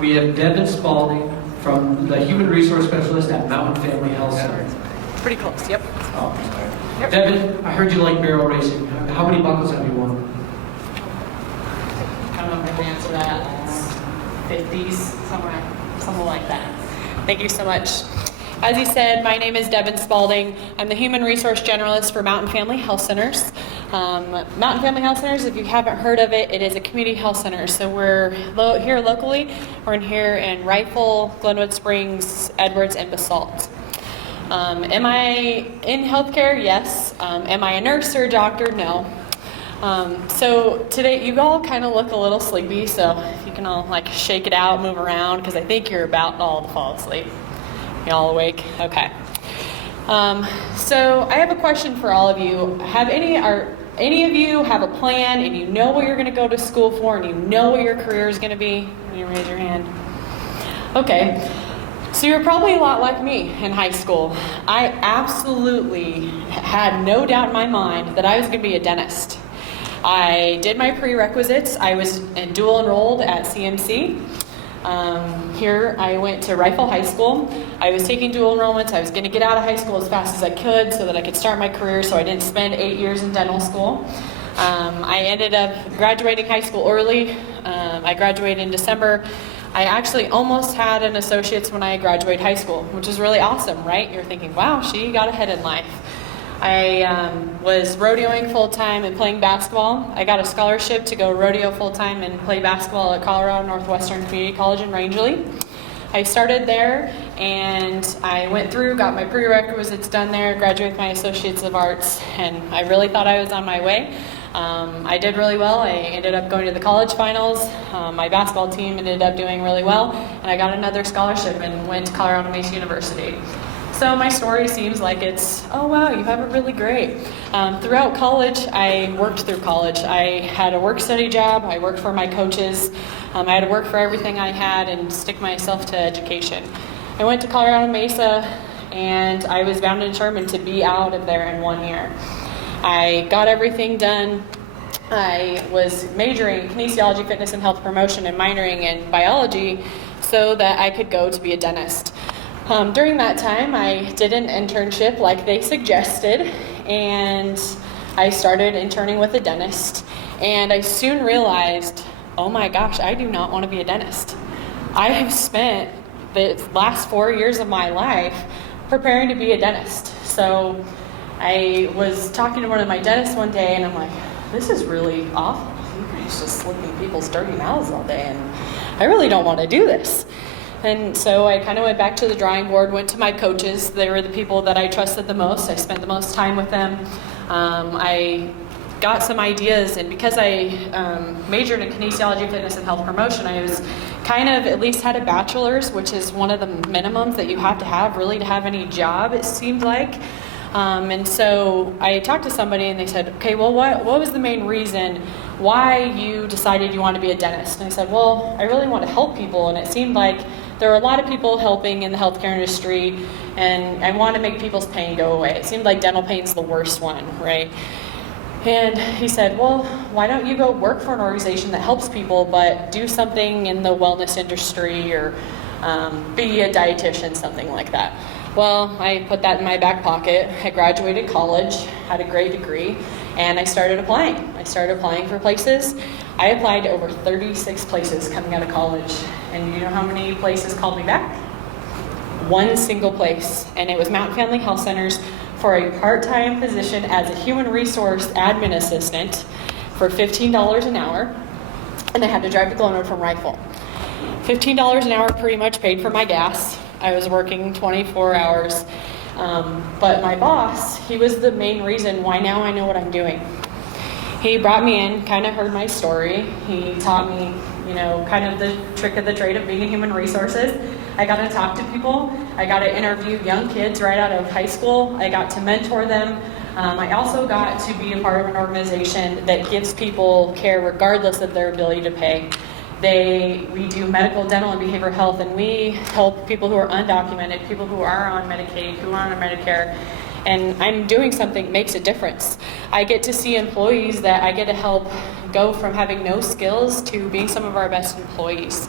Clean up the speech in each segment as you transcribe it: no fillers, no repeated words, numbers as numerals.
we have Devon Spaulding from the Human Resource Specialist at Mountain Family Health Center. Pretty close, yep. Oh. Yep. Devon, I heard you like barrel racing. How many buckles have you won? I don't know if I can answer that. 50s, somewhere like that. Thank you so much. As you said, my name is Devon Spaulding. I'm the Human Resource Generalist for Mountain Family Health Centers. Mountain Family Health Centers, if you haven't heard of it, it is a community health center. So we're here locally. We're here in Rifle, Glenwood Springs, Edwards, and Basalt. Am I in healthcare? Yes. Am I a nurse or a doctor? No. So today, you all kind of look a little sleepy, so if you can all like shake it out, move around, because I think you're about all to fall asleep. You all awake? Okay. So I have a question for all of you. Any of you have a plan and you know what you're going to go to school for and you know what your career is going to be? Can you raise your hand? Okay. So you're probably a lot like me in high school. I absolutely had no doubt in my mind that I was going to be a dentist. I did my prerequisites. I was dual enrolled at CMC. Here I went to Rifle High School. I was taking dual enrollments. I was going to get out of high school as fast as I could so that I could start my career, so I didn't spend 8 years in dental school. I ended up graduating high school early. I graduated in December. I actually almost had an associate's when I graduated high school, which is really awesome, right? You're thinking, wow, she got ahead in life. I was rodeoing full-time and playing basketball. I got a scholarship to go rodeo full-time and play basketball at Colorado Northwestern Community College in Rangeley. I started there and I went through, got my prerequisites done there, graduated with my Associates of Arts, and I really thought I was on my way. I did really well. I ended up going to the college finals. My basketball team ended up doing really well, and I got another scholarship and went to Colorado Mesa University. So my story seems like it's, oh wow, you have it really great. Throughout college, I worked through college. I had a work-study job. I worked for my coaches. I had to work for everything I had and stick myself to education. I went to Colorado Mesa, and I was bound and determined to be out of there in 1 year. I got everything done. I was majoring in kinesiology, fitness, and health promotion, and minoring in biology so that I could go to be a dentist. During that time, I did an internship like they suggested, and I started interning with a dentist, and I soon realized, oh my gosh, I do not want to be a dentist. I have spent the last 4 years of my life preparing to be a dentist. So I was talking to one of my dentists one day, and I'm like, this is really awful. You guys just licking people's dirty mouths all day, and I really don't want to do this. And so I kind of went back to the drawing board, went to my coaches. They were the people that I trusted the most. I spent the most time with them. I got some ideas, and because I majored in kinesiology, fitness, and health promotion, I was kind of at least had a bachelor's, which is one of the minimums that you have to have really to have any job, it seemed like. And so I talked to somebody, and they said, okay, well, what was the main reason why you decided you want to be a dentist? And I said, well, I really want to help people, and it seemed like there were a lot of people helping in the healthcare industry, and I want to make people's pain go away. It seemed like dental pain's the worst one, right? And he said, well, why don't you go work for an organization that helps people, but do something in the wellness industry or be a dietitian, something like that. Well, I put that in my back pocket. I graduated college, had a great degree, and I started applying. I started applying for places. I applied to over 36 places coming out of college. And you know how many places called me back? One single place. And it was Mountain Family Health Centers for a part-time position as a human resource admin assistant for $15 an hour. And I had to drive to Glen from Rifle. $15 an hour pretty much paid for my gas. I was working 24 hours. But my boss, he was the main reason why now I know what I'm doing. He brought me in, kind of heard my story. He taught me, kind of the trick of the trade of being in human resources. I got to talk to people. I got to interview young kids right out of high school. I got to mentor them. I also got to be a part of an organization that gives people care regardless of their ability to pay. We do medical, dental, and behavioral health, and we help people who are undocumented, people who are on Medicaid, who are on Medicare, and I'm doing something that makes a difference. I get to see employees that I get to help go from having no skills to being some of our best employees.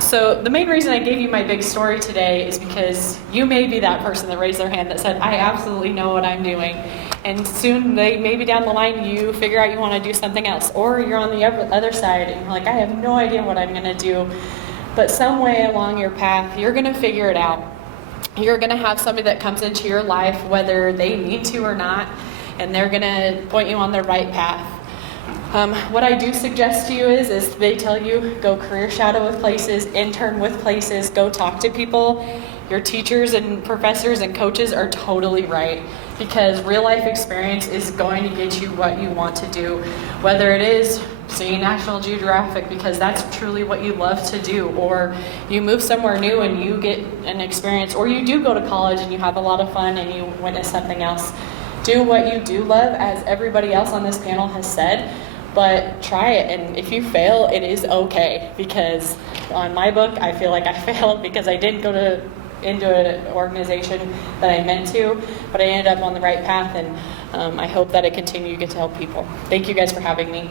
So the main reason I gave you my big story today is because you may be that person that raised their hand that said, I absolutely know what I'm doing. And soon, maybe down the line, you figure out you want to do something else. Or you're on the other side and you're like, I have no idea what I'm going to do. But some way along your path, you're going to figure it out. You're going to have somebody that comes into your life, whether they need to or not, and they're going to point you on the right path. What I do suggest to you is they tell you, go career shadow with places, intern with places, go talk to people. Your teachers and professors and coaches are totally right, because real life experience is going to get you what you want to do, whether it is seeing National Geographic because that's truly what you love to do, or you move somewhere new and you get an experience, or you do go to college and you have a lot of fun and you witness something else. Do what you do love, as everybody else on this panel has said, but try it, and if you fail, it is okay, because on my book, I feel like I failed because I didn't go into an organization that I meant to, but I ended up on the right path, and I hope that I continue to get to help people. Thank you guys for having me.